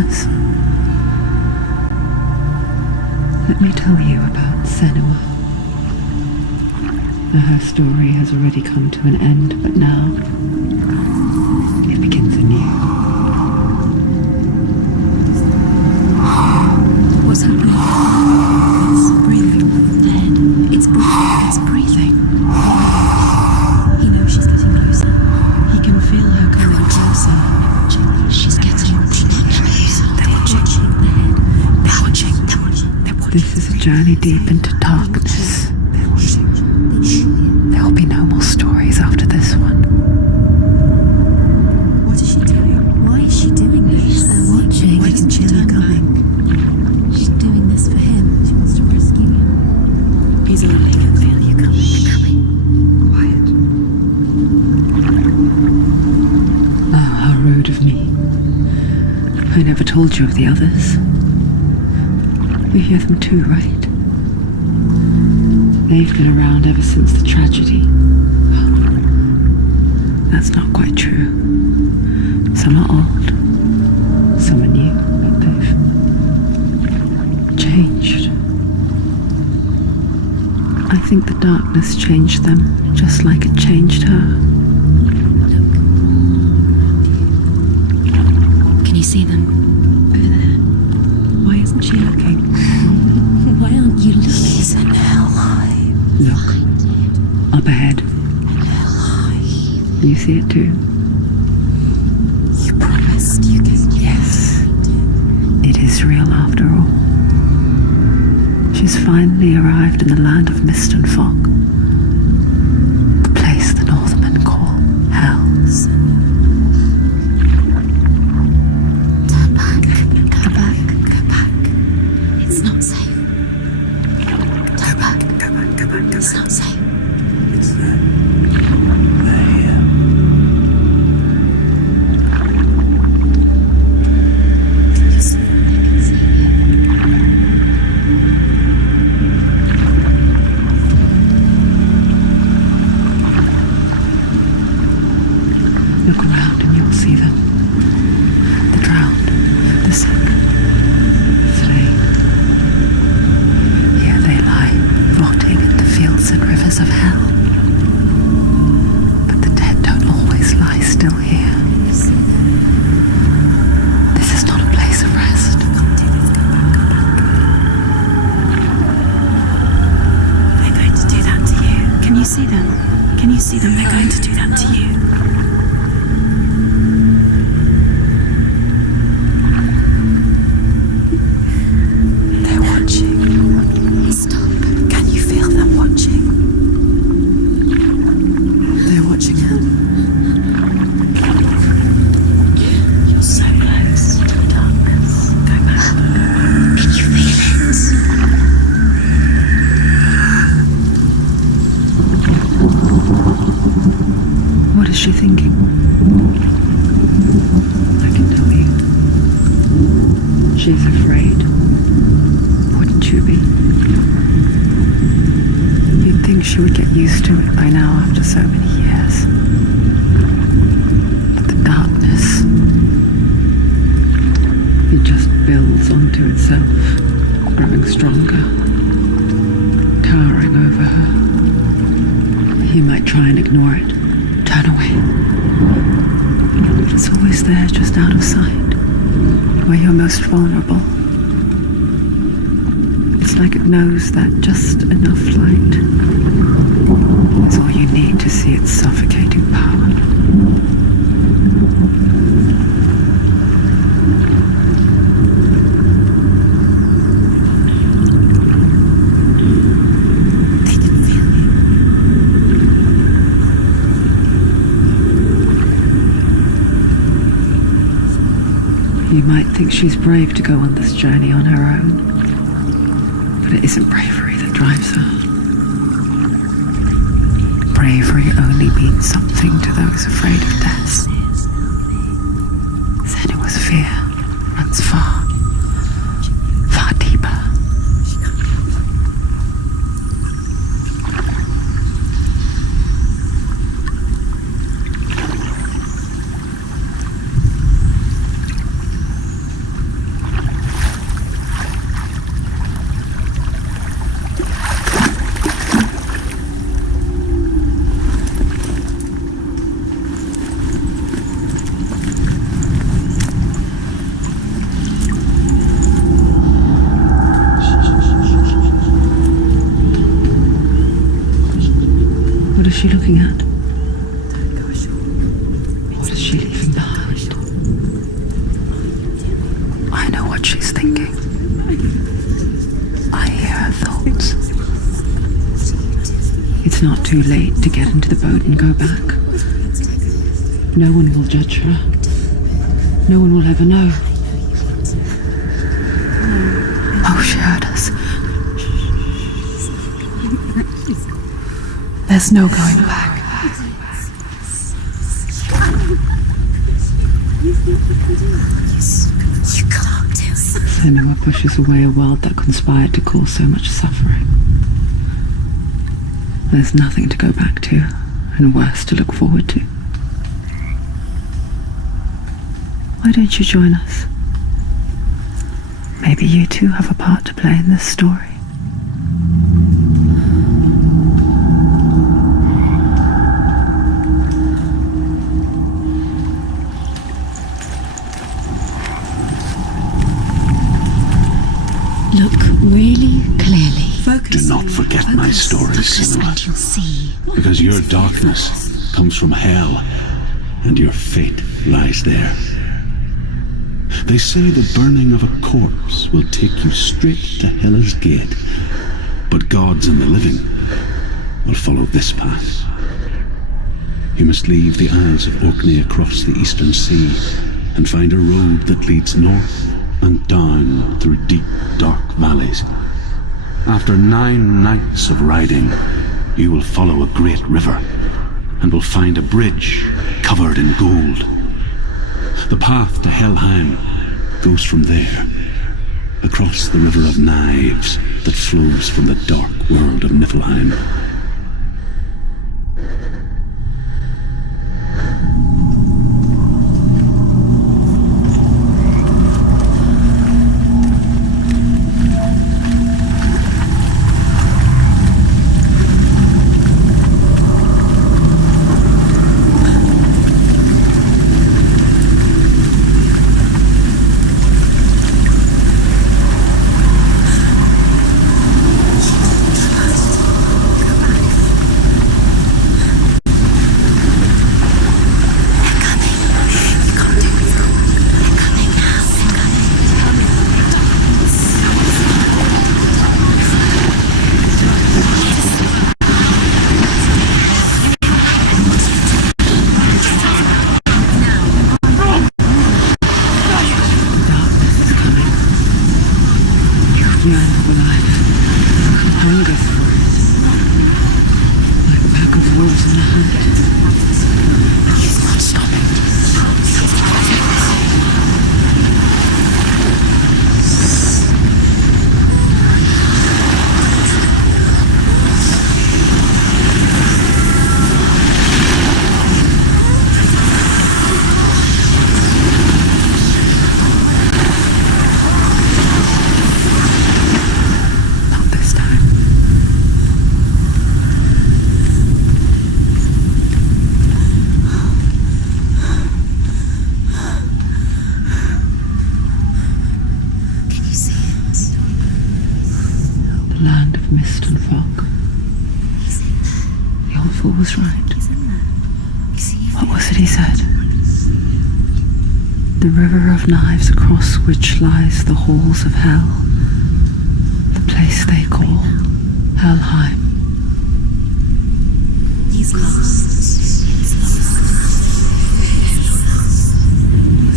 others. Let me tell you about Senua. Her story has already come to an end, but now it begins anew. What's happening? It's breathing. Dead. It's breathing. It's breathing. He knows she's getting closer. He can feel her coming closer. She's getting closer. They're watching. They're watching. They're watching. They're watching. This is a journey deep into darkness. They're watching. There will be no more stories after this one. What is she doing? Why is she doing this? They're watching. Why doesn't she turn coming? She's doing this for him. She wants to rescue him. He's only can feel you coming. Quiet. Oh, how rude of me. I never told you of the others. You hear them too, right? They've been around ever since the tragedy. Well, that's not quite true. Some are old, some are new, but they've changed. I think the darkness changed them, just like it changed her. Look. Can you see them? Over there. Why isn't she looking? Why aren't you looking? He's in hell. Look, up ahead. You see it too? You promised you could. Yes, it is real after all. She's finally arrived in the land of mist and fog. The place the Northmen call Hell. Turn back. Go back. Go back. It's not safe. Turn back. Go back. Go back. It's not safe. It's there. They're here. Yes, I can see you. Look around and you'll see them. The drowned, the sick, the slain. Here they lie, rotting in the fields and rivers of hell. But the dead don't always lie still here. This is not a place of rest. They're going to do that to you. Can you see them? Can you see them? They're going to do that to you. They're watching. Stop. Can you feel them watching? They're watching him. You're so close to the darkness. Go back. Can you feel it? What is she thinking? I can tell you. She's afraid. Wouldn't you be? You'd think she would get used to it by now after so many years. But the darkness, it just builds onto itself, growing stronger, towering over her. You might try and ignore it, turn away. But it's always there, just out of sight, where you're most vulnerable. It's like it knows that just enough light is all you need to see its suffocating power. They can feel you. You might think she's brave to go on this journey on her own, but it isn't bravery that drives her. Bravery only means something to those afraid of death. Senua's fear runs far, far deeper. she looking at? Gosh. What is she leaving behind? I know what she's thinking. I hear her thoughts. It's not too late to get into the boat and go back. No one will judge her. No one will ever know. Oh, she heard us. There's no going back. You can't do it. Senua pushes away a world that conspired to cause so much suffering. There's nothing to go back to, and worse to look forward to. Why don't you join us? Maybe you too have a part to play in this story. Look really clearly. Do not forget my stories, Senua, and you'll see. because your darkness comes from hell, and your fate lies there. They say the burning of a corpse will take you straight to Hela's gate, but gods and the living will follow this path. You must leave the Isles of Orkney across the eastern sea and find a road that leads north and down through deep, dark valleys. After 9 nights of riding, you will follow a great river and will find a bridge covered in gold. The path to Helheim goes from there, across the River of Knives that flows from the dark world of Niflheim. Was right. What was it he said? The river of knives across which lies the halls of hell, the place they call Helheim. He's lost.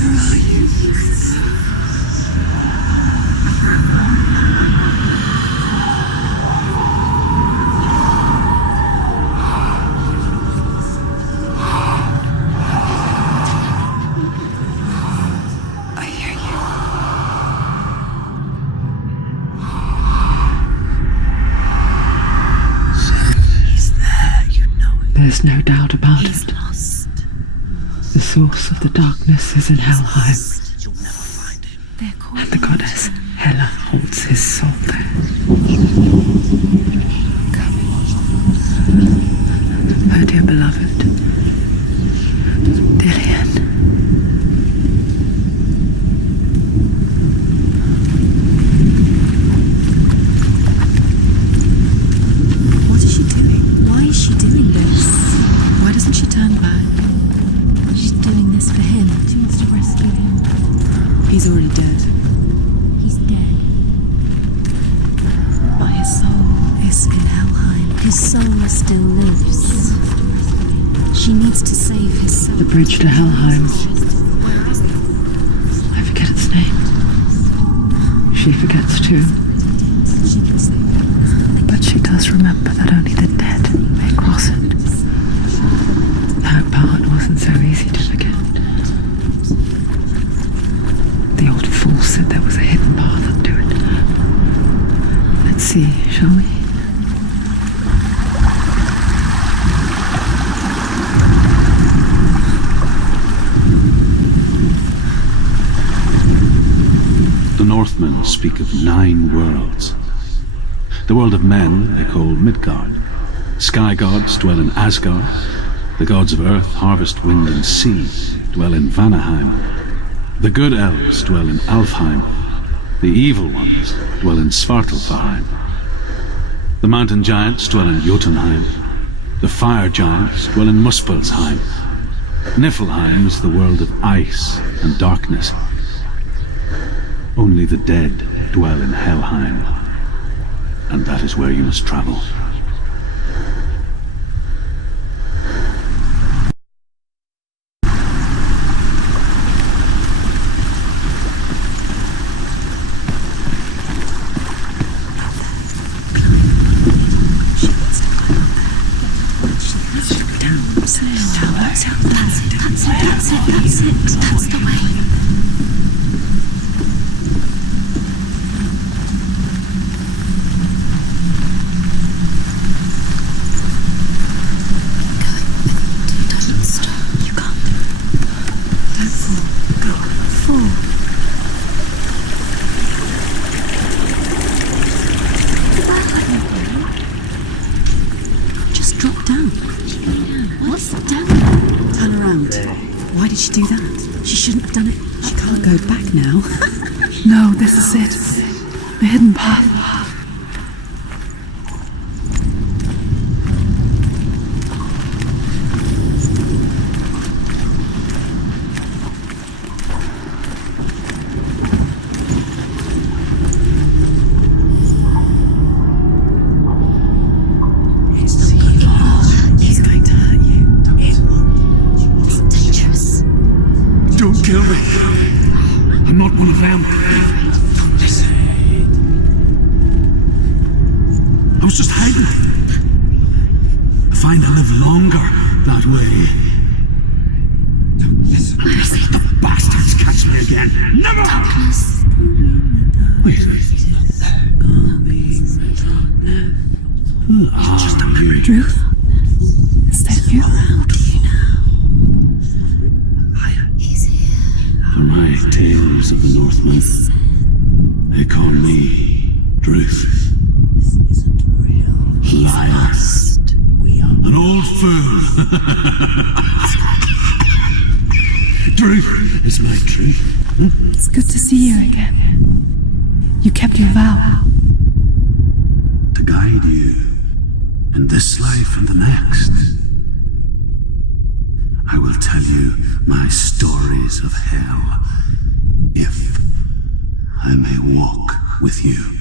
Where are you? There's no doubt about it. Lost. The source of the darkness is in Helheim, You'll never find him. and the goddess Hela holds his soul there. Her dear beloved, Dillian. What is she doing? Why is she doing this? He's already dead. He's dead. But his soul is in Helheim. His soul still lives. She needs to save his soul. The bridge to Helheim. I forget its name. She forgets too. She can save him. But she does remember that only the dead may cross it. That part wasn't so easy to forget. The old fool said there was a hidden path up to it. Let's see, shall we? The Northmen speak of 9 worlds. The world of men they call Midgard. Sky gods dwell in Asgard. The gods of earth, harvest, wind and sea dwell in Vanaheim. The good elves dwell in Alfheim. The evil ones dwell in Svartalfheim. The mountain giants dwell in Jotunheim. The fire giants dwell in Muspelheim. Niflheim is the world of ice and darkness. Only the dead dwell in Helheim, and that is where you must travel. That's the way. Don't stop. You can't. Don't fall. Go on. Fall. Just drop down. What's down? Turn around. Why did she do that? She shouldn't have done it. She can't go back now. No, this is it. The hidden path. He's going to hurt you. It's dangerous. Don't kill me! I'm not one of them. I was just hiding. I find I live longer that way. The bastards catch me again. Never! Wait. Who are you? Truth? Is that you? For my tales of the Northmen, they call me Druth. Liar. An old fool. Druth is my truth. It's good to see you again. You kept your vow. To guide you in this life and the next. I will tell you my stories of hell, if I may walk with you.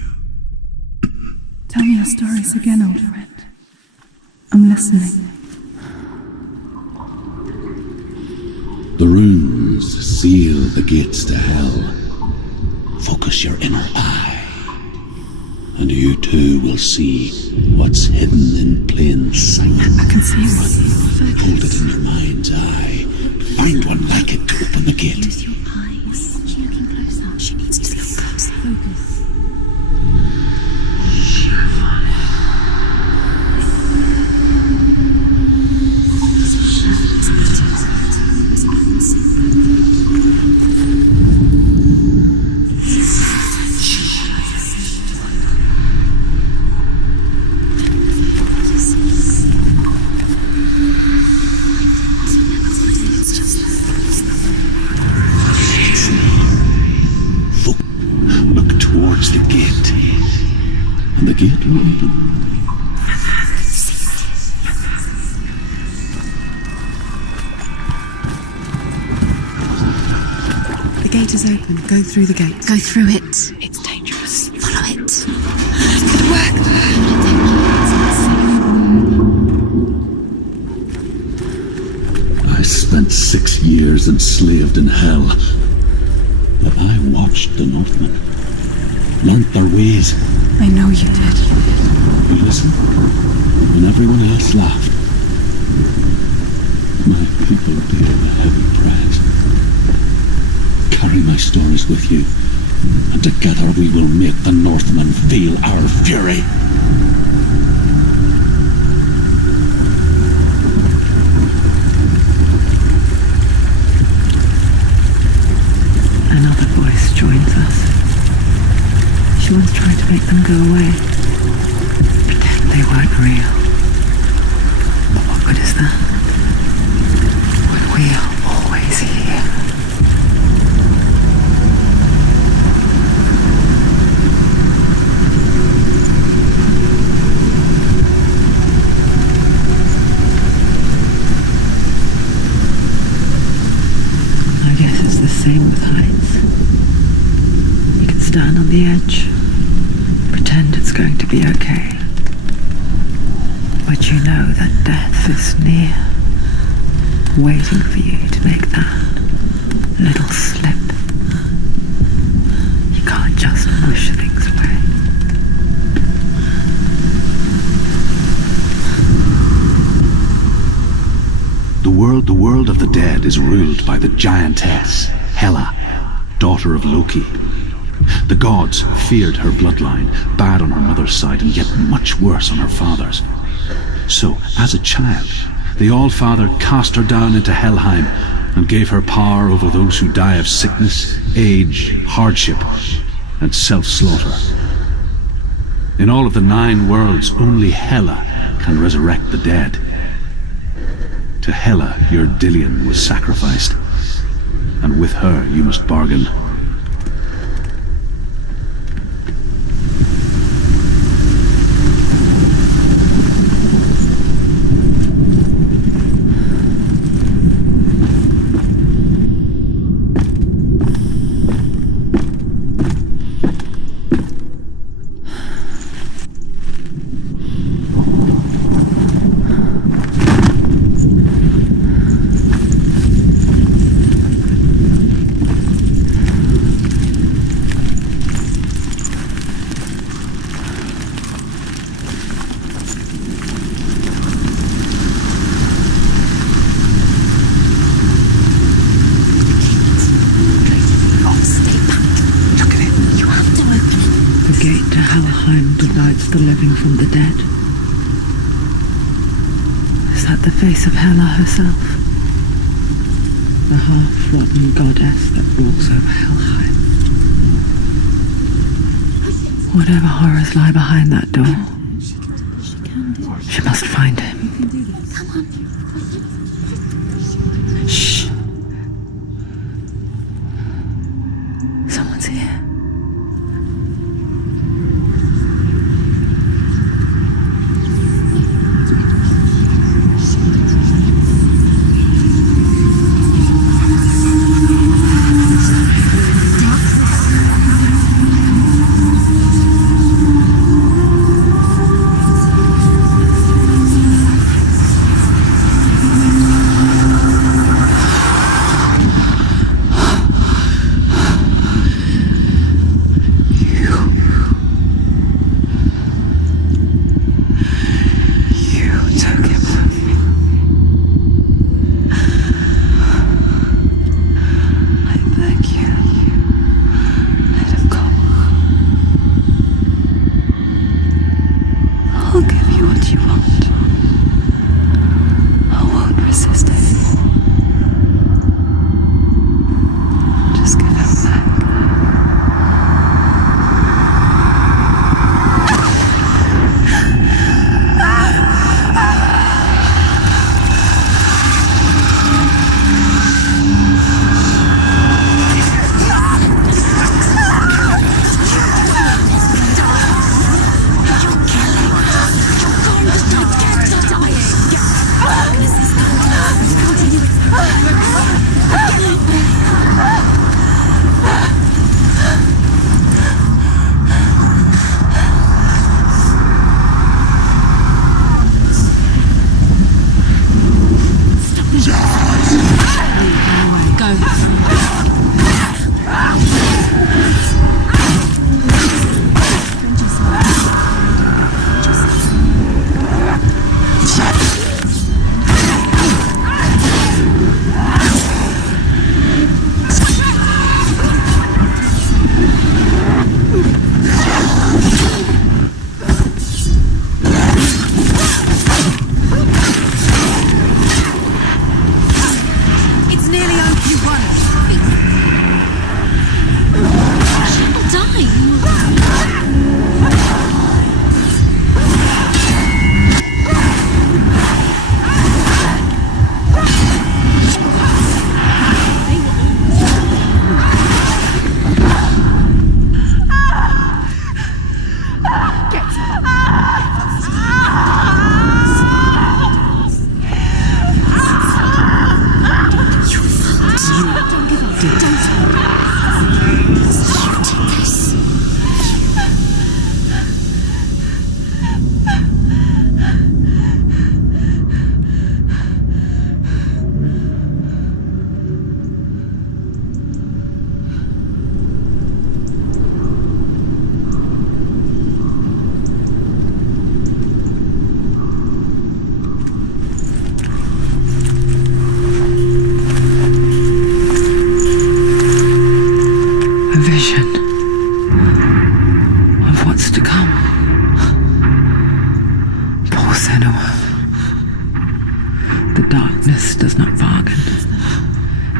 Tell me your stories again, old friend. I'm listening. The runes seal the gates to hell. Focus your inner eye, and you too will see what's hidden in plain sight. I can see one. Hold it in your mind's eye. Find one like it to open the gate. Use your eyes. She's looking closer. She needs to look closer. Focus. Look towards the gate, and the gate will open. The gate gate is open. Go through the gate. Go through it. It's dangerous. Follow it. It'll work. I spent 6 years enslaved in hell, but I watched the Northmen, learnt their ways. I know you did. You listened when everyone else laughed. My people paid a heavy price. Carry my stories with you, and together we will make the Northmen feel our fury. Another voice joins us. She once tried to make them go away. Pretend they weren't real. But what good is that? When we are always here. I guess it's the same with heights. You can stand on the edge, pretend it's going to be okay. But you know that death is near, waiting for you to make that little slip. You can't just push things away. The world of the dead is ruled by the giantess, Hela, daughter of Loki. The gods feared her bloodline, bad on her mother's side and yet much worse on her father's. So, as a child, the All-Father cast her down into Helheim and gave her power over those who die of sickness, age, hardship, and self-slaughter. In all of the 9 worlds, only Hela can resurrect the dead. To Hela, your Dillion was sacrificed, and with her you must bargain. The living from the dead. Is that the face of Hela herself? The half-rotten goddess that rules over Helheim. Whatever horrors lie behind that door, she must find him. Shh. Someone's here. what's to come. Poor Senua. The darkness does not bargain.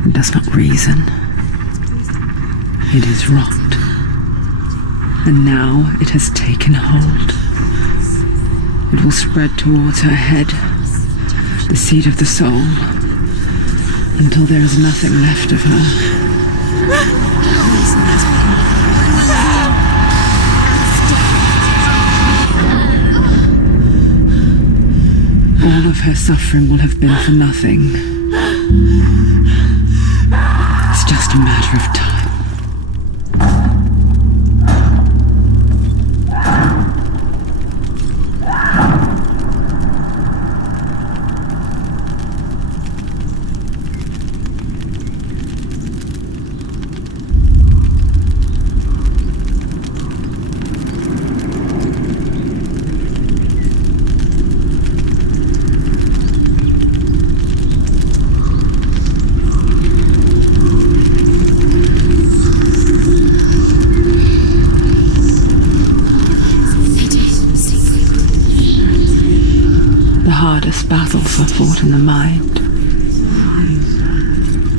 It does not reason. It is wrought. And now it has taken hold. It will spread towards her head, the seat of the soul, until there is nothing left of her. All of her suffering will have been for nothing. It's just a matter of time. Battles are fought in the mind.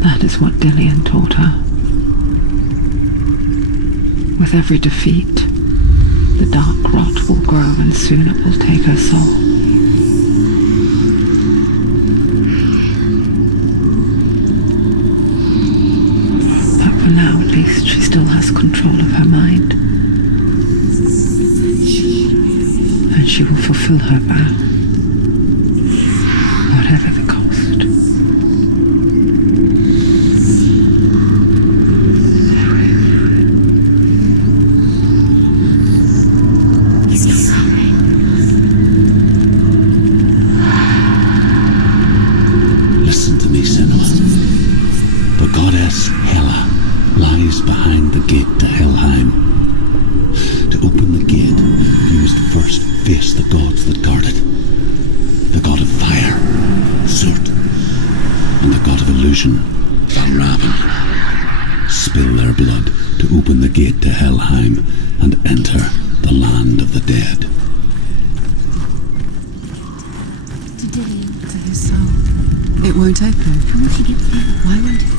That is what Dillian taught her. With every defeat, the dark rot will grow and soon it will take her soul. But for now, at least, she still has control of her mind. And she will fulfill her vow. Whatever the cost. Listen to me, Senua. The goddess Hela lies behind the gate to Helheim. To open the gate, you must first face the gods that guard it. The god of fire, Surt, and the god of illusion, Valravn. Spill their blood to open the gate to Helheim and enter the land of the dead. To Dillian, to his soul. It won't open. How would he get through? Why won't he?